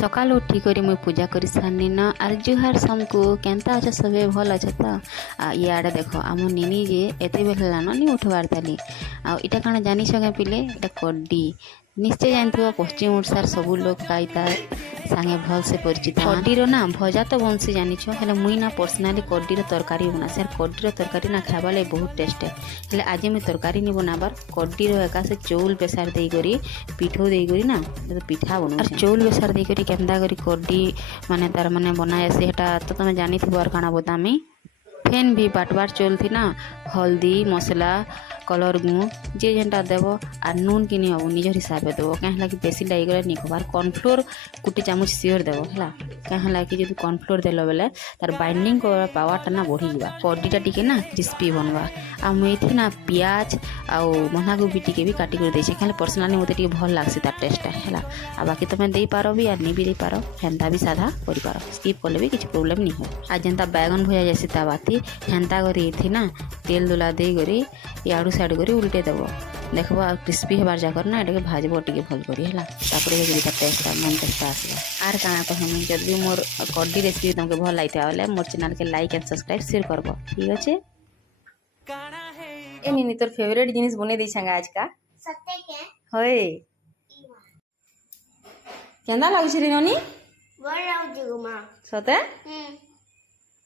सकाल उठी करी मुई पूजा कर सारनी न आर जुहार समको केनता अच्छा सबे भल अच्छा तो इे देख आम निनी जे एत बेलान नहीं उठवार ताली आटा कण जानी सके पिले इटा कड्डी निश्चय जानते पश्चिम ओडार सब लोग खाईता सांगे भल से परिचित कड्डीर ना भजा तो बनसी जानिछ हेले मुई ना पर्सनाली कड्डीर तरकारी बनासी आर कड्डीर तरकारी ना खाइबा लगे बहुत टेस्ट है हेले आज मुई तरकारी नहीं बनाबार कड्डीर एका से चौल बेसार देकरी पिठो देकरी ना पिठा बना आर चौल बेसार देकरी केन्दा करी कड्डी माने तार माने बनाए सेटा तो तुम जानी आर काଣା बतामी फेन भी बाटबार चौल थी ना हल्दी मसला कलर गुण जे जेनटा देव आर नून कि नहीं हम निजर हिसाब से देव कहीं बेसी लगे नहीं खबार कॉर्नफ्लोर गोटे चामच सियोर देव है कहीं जो कॉर्नफ्लोर देल बेले तार बाइंडिंग पावरटा ना बढ़ी जा कड्डीटा टिके ना क्रिस्पी बनवा आ मुझे ना पियाज आउ बंधाकोबी टिके भी काटिक देचे खाली पर्सनाली मत भल लगसी तार टेस्टा है आ बाकी तुम दे पार भी आर नहीं भी दे पार हेन्ता भी साधा कर पार स्किप कले भी किसी प्रोब्लेम नहीं हो आज जेनता बैगन भजा जैसी ता बाती हेन्ता करी ना तेल दुला दे करी याड़ू साइड करी उल्टे देव देखो क्रिस्पी हबार जाकर ना ये भाजब टे भल कर टेस्ट मन टेस्ट आसो आर काଣା कहमी जदि मोर कड्डी रेसिपी तुमको भल लगी बोले मोर चैनल के लाइक एंड सब्सक्राइब शेयर करब ठीक अच्छे ए निनी तोर फेवरेट जिनिस बने दी संगा आज का सत्य के होय केंदा लागछ रे ननी बोल लाउ जी गुमा सते